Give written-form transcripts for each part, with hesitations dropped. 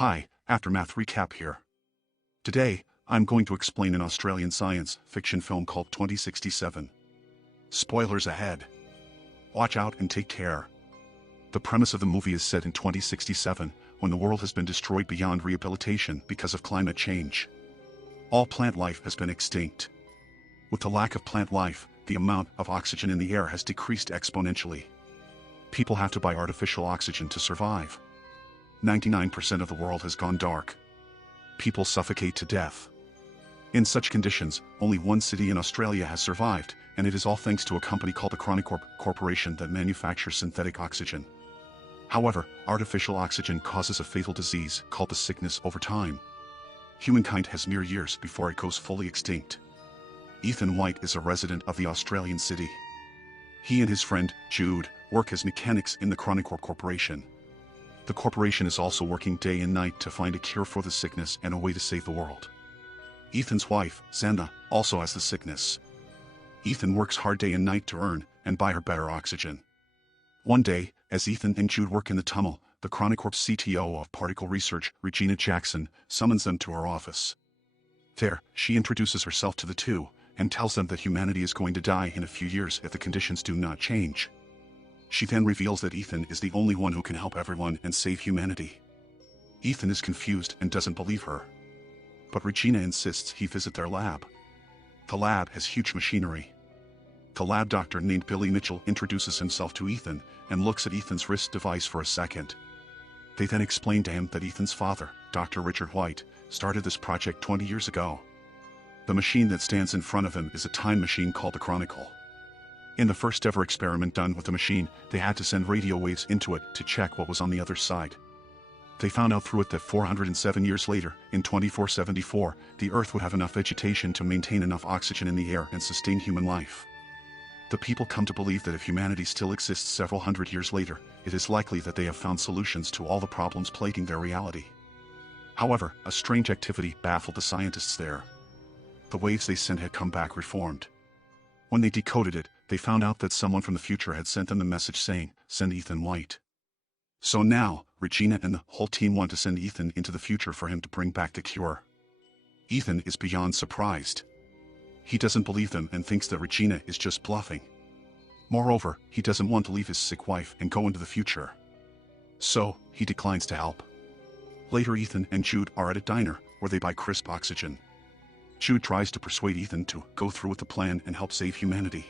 Hi, Aftermath Recap here. Today, I'm going to explain an Australian science fiction film called 2067. Spoilers ahead. Watch out and take care. The premise of the movie is set in 2067, when the world has been destroyed beyond rehabilitation because of climate change. All plant life has been extinct. With the lack of plant life, the amount of oxygen in the air has decreased exponentially. People have to buy artificial oxygen to survive. 99% of the world has gone dark. People suffocate to death. In such conditions, only one city in Australia has survived, and it is all thanks to a company called the Chronicorp Corporation that manufactures synthetic oxygen. However, artificial oxygen causes a fatal disease called the sickness over time. Humankind has mere years before it goes fully extinct. Ethan White is a resident of the Australian city. He and his friend, Jude, work as mechanics in the Chronicorp Corporation. The corporation is also working day and night to find a cure for the sickness and a way to save the world. Ethan's wife, Xana, also has the sickness. Ethan works hard day and night to earn and buy her better oxygen. One day, as Ethan and Jude work in the tunnel, the Chronicorp CTO of Particle Research, Regina Jackson, summons them to her office. There, she introduces herself to the two, and tells them that humanity is going to die in a few years if the conditions do not change. She then reveals that Ethan is the only one who can help everyone and save humanity. Ethan is confused and doesn't believe her. But Regina insists he visit their lab. The lab has huge machinery. The lab doctor named Billy Mitchell introduces himself to Ethan and looks at Ethan's wrist device for a second. They then explain to him that Ethan's father, Dr. Richard White, started this project 20 years ago. The machine that stands in front of him is a time machine called the Chronicle. In the first ever experiment done with the machine, they had to send radio waves into it to check what was on the other side. They found out through it that 407 years later, in 2474, the Earth would have enough vegetation to maintain enough oxygen in the air and sustain human life. The people come to believe that if humanity still exists several hundred years later, it is likely that they have found solutions to all the problems plaguing their reality. However, a strange activity baffled the scientists there. The waves they sent had come back reformed. When they decoded it, they found out that someone from the future had sent them the message saying, "Send Ethan White." So now, Regina and the whole team want to send Ethan into the future for him to bring back the cure. Ethan is beyond surprised. He doesn't believe them and thinks that Regina is just bluffing. Moreover, he doesn't want to leave his sick wife and go into the future. So, he declines to help. Later, Ethan and Jude are at a diner, where they buy crisp oxygen. Jude tries to persuade Ethan to go through with the plan and help save humanity.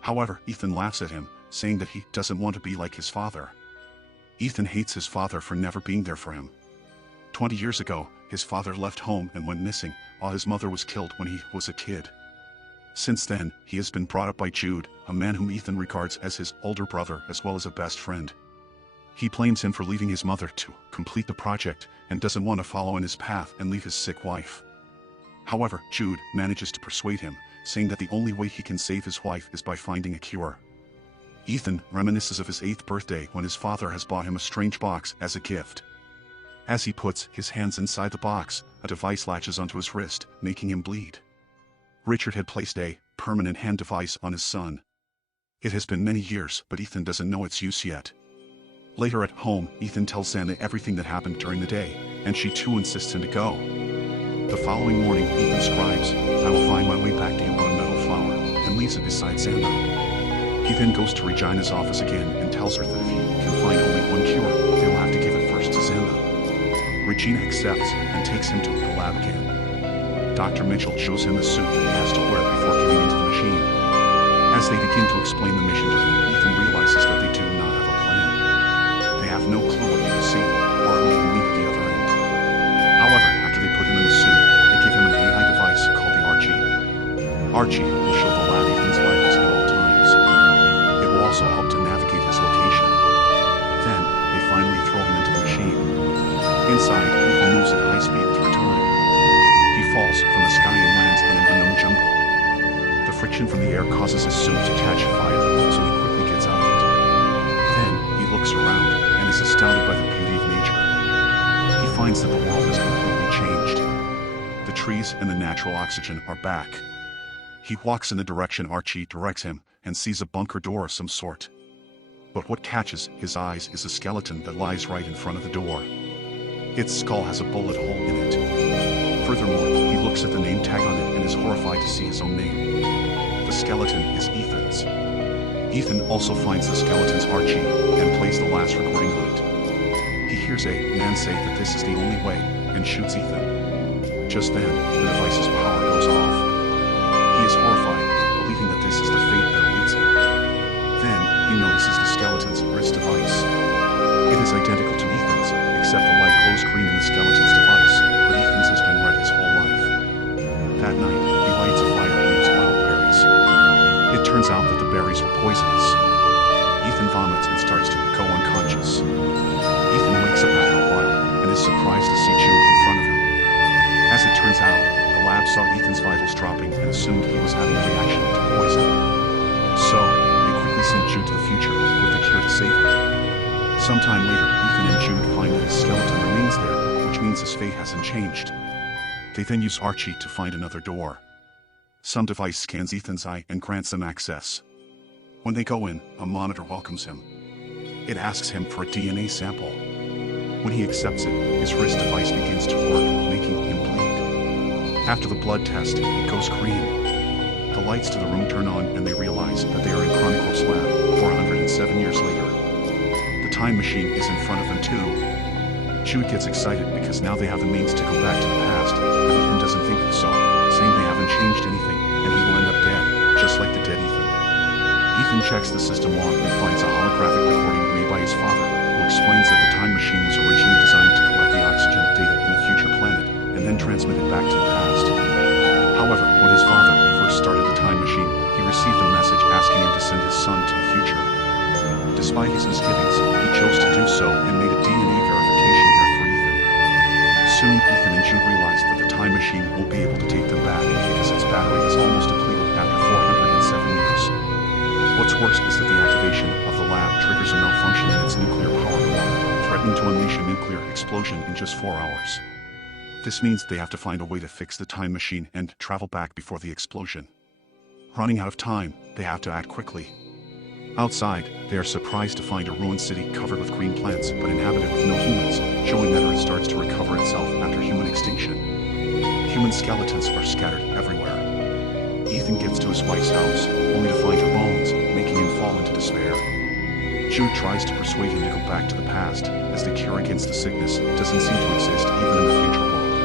However, Ethan laughs at him, saying that he doesn't want to be like his father. Ethan hates his father for never being there for him. 20 years ago, his father left home and went missing, while his mother was killed when he was a kid. Since then, he has been brought up by Jude, a man whom Ethan regards as his older brother as well as a best friend. He blames him for leaving his mother to complete the project and doesn't want to follow in his path and leave his sick wife. However, Jude manages to persuade him, saying that the only way he can save his wife is by finding a cure. Ethan reminisces of his 8th birthday when his father has bought him a strange box as a gift. As he puts his hands inside the box, a device latches onto his wrist, making him bleed. Richard had placed a permanent hand device on his son. It has been many years, but Ethan doesn't know its use yet. Later at home, Ethan tells Xana everything that happened during the day, and she too insists him to go. The following morning, Ethan scribes, "I will find my way back to you on a metal flower," and leaves it beside Xana. He then goes to Regina's office again and tells her that if he can find only one cure, they will have to give it first to Xana. Regina accepts and takes him to the lab again. Dr. Mitchell shows him the suit that he has to wear before getting into the machine. As they begin to explain the mission to him, Ethan realizes that they do not have a plan. They have no clue what he will see, or who he will meet at the other end. However, after they put him in the suit, they give him an AI device called the Archie. Archie will show the lab Ethan's vitals at all times. It will also help to navigate his location. Then, they finally throw him into the machine. Inside, Ethan moves at high speed through time. He falls from the sky and lands in an unknown jungle. The friction from the air causes his suit to catch fire, so he quickly gets out of it. Then, he looks around and is astounded by the beauty of nature. He finds that the world has completely changed. The trees and the natural oxygen are back. He walks in the direction Archie directs him and sees a bunker door of some sort. But what catches his eyes is a skeleton that lies right in front of the door. Its skull has a bullet hole in it. Furthermore, he looks at the name tag on it and is horrified to see his own name. The skeleton is Ethan's. Ethan also finds the skeleton's Archie and plays the last recording on it. He hears a man say that this is the only way and shoots Ethan. Just then, the device's power goes off. He is horrified, believing that this is the fate that awaits him. Then, he notices the skeleton's wrist device. It is identical to Ethan's, except the light glows green in the skeleton's device, but Ethan's has been red his whole life. That night, he lights a fire and eats wild berries. It turns out that the berries were poisonous. Ethan vomits and starts to go unconscious. Ethan wakes up after a while and is surprised to see Jude in front of him. As it turns out, the lab saw Ethan's vitals dropping and assumed he was having a reaction to poison. So, they quickly sent Jude to the future with the cure to save him. Sometime later, Ethan and Jude find that his skeleton remains there, which means his fate hasn't changed. They then use Archie to find another door. Some device scans Ethan's eye and grants them access. When they go in, a monitor welcomes him. It asks him for a DNA sample. When he accepts it, his wrist device begins to work, making him bleed. After the blood test, it goes green. The lights to the room turn on and they realize that they are in Chronicorp's lab 407 years later. The time machine is in front of them too. Jude gets excited because now they have the means to go back to the past, but Ethan doesn't think so, saying they haven't changed anything, and he will end up dead, just like the dead Ethan. Ethan checks the system log and finds a holographic recording made by his father, who explains that the time machine was originally designed to collect the oxygen data in the future planet, and then transmit it back to the past. However, when his father first started the time machine, he received a message asking him to send his son to the future. Despite his misgivings, he chose to do so and made a DNA verification here for Ethan. Soon, Ethan and Jude realize that the time machine won't be able to take them back because its battery is almost depleted after 407 years. What's worse is that the activation of the lab triggers a malfunction in its nuclear power core, threatening to unleash a nuclear explosion in just 4 hours. This means they have to find a way to fix the time machine and travel back before the explosion. Running out of time, they have to act quickly. Outside, they are surprised to find a ruined city covered with green plants but inhabited with no humans, showing that Earth starts to recover itself after human extinction. Human skeletons are scattered everywhere. Ethan gets to his wife's house, only to find her bones, making him fall into despair. Jude tries to persuade him to go back to the past, as the cure against the sickness doesn't seem to exist even in the future world.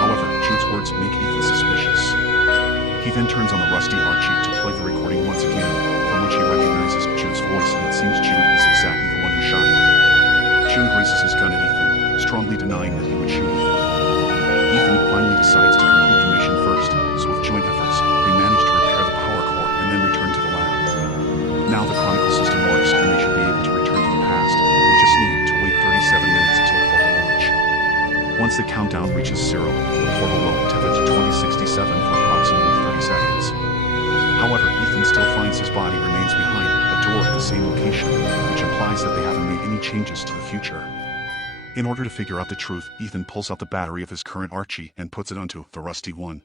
However, Jude's words make Ethan suspicious. He then turns on the rusty Archie to play the recording once again, from which he recognizes Jude's voice, and it seems Jude is exactly the one who shot him. Jude raises his gun at Ethan, strongly denying that he would shoot Ethan. Ethan finally decides to complete the mission first, so with joint efforts, they manage to repair the power core and then return to the lab. Now the Chronicle system works and they should be able to return to the past. They just need to wait 37 minutes until portal launch. Once the countdown reaches 0, the portal will tether to 2067 for approximately 30 seconds. However, Ethan still finds his body remains behind a door at the same location, which implies that they haven't made any changes to the future. In order to figure out the truth, Ethan pulls out the battery of his current Archie and puts it onto the rusty one.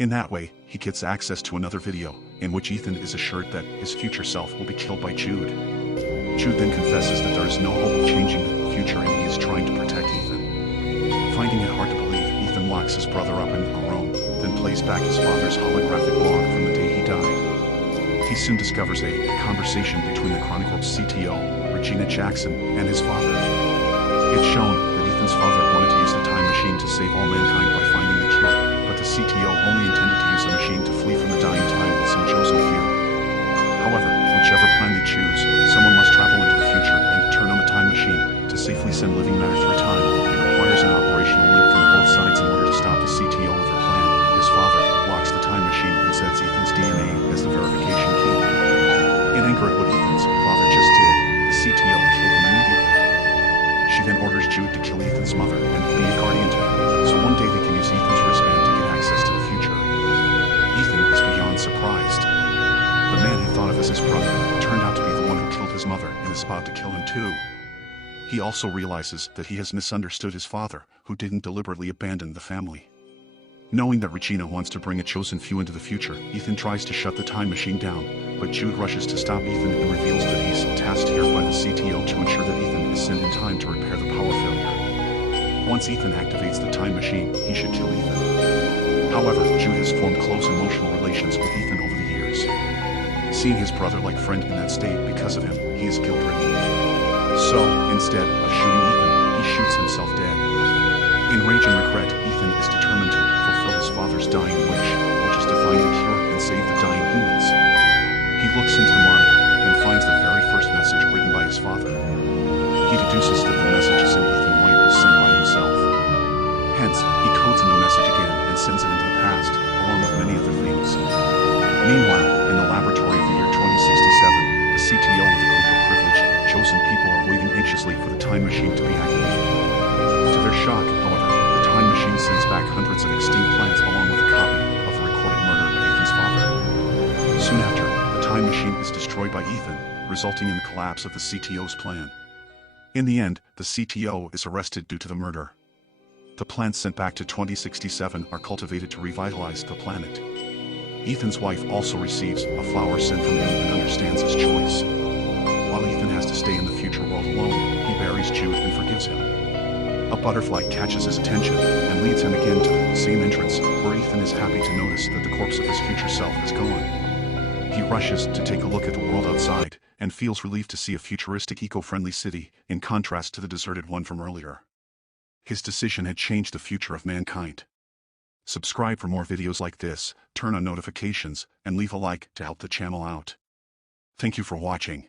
In that way, he gets access to another video, in which Ethan is assured that his future self will be killed by Jude. Jude then confesses that there is no hope of changing the future and he is trying to protect Ethan. Finding it hard to believe, Ethan locks his brother up in a room, then plays back his father's holographic log from the day he died. He soon discovers a conversation between the Chronicorp's CTO, Regina Jackson, and his father. It's shown that Ethan's father wanted to use the time machine to save all mankind by finding the cure, but the CTO only intended to use the machine to flee from the dying time with some chosen few. However, whichever plan they choose, someone must travel into the future and turn on the time machine to safely send living matter through time. It requires an operational link from both sides in order to stop the CTO with her plan. His father locks the time machine and sets Ethan's DNA as the verification key. In anger at what Ethan's father just did, the CTO killed him immediately. She then orders Jude to kill Ethan's mother and be a guardian to him, so one day they can use Ethan's wristband to get access to the future. Ethan is beyond surprised. The man he thought of as his brother turned out to be the one who killed his mother and is about to kill him too. He also realizes that he has misunderstood his father, who didn't deliberately abandon the family. Knowing that Regina wants to bring a chosen few into the future, Ethan tries to shut the time machine down, but Jude rushes to stop Ethan and reveals that he's tasked here by the CTO to ensure that Ethan is sent in time to repair the power failure. Once Ethan activates the time machine, he should kill Ethan. However, Jude has formed close emotional relations with Ethan over the years. Seeing his brother-like friend in that state because of him, he is guilt-ridden. So, instead of shooting Ethan, he shoots himself dead. In rage and regret, Ethan is determined to fulfill his father's dying wish, which is to find the cure and save the dying humans. He looks into the monitor and finds the very first message written by his father. He deduces that the message is an Ethan White was sent by himself. Hence, he codes in the message again and sends it into the past, along with many other things. Meanwhile, in the laboratory of the year 2067, the CTO with a group of privileged, chosen people are waiting anxiously for the time machine to be activated. To their shock, however, the time machine sends back hundreds of extinct plants along with a copy of the recorded murder of Ethan's father. Soon after, the time machine is destroyed by Ethan, resulting in the collapse of the CTO's plan. In the end, the CTO is arrested due to the murder. The plants sent back to 2067 are cultivated to revitalize the planet. Ethan's wife also receives a flower sent from him and understands his choice. While Ethan has to stay in the future world alone, he buries Jude and forgives him. A butterfly catches his attention and leads him again to the same entrance, where Ethan is happy to notice that the corpse of his future self has gone. He rushes to take a look at the world outside, and feels relieved to see a futuristic eco-friendly city, in contrast to the deserted one from earlier. His decision had changed the future of mankind. Subscribe for more videos like this, turn on notifications, and leave a like to help the channel out. Thank you for watching.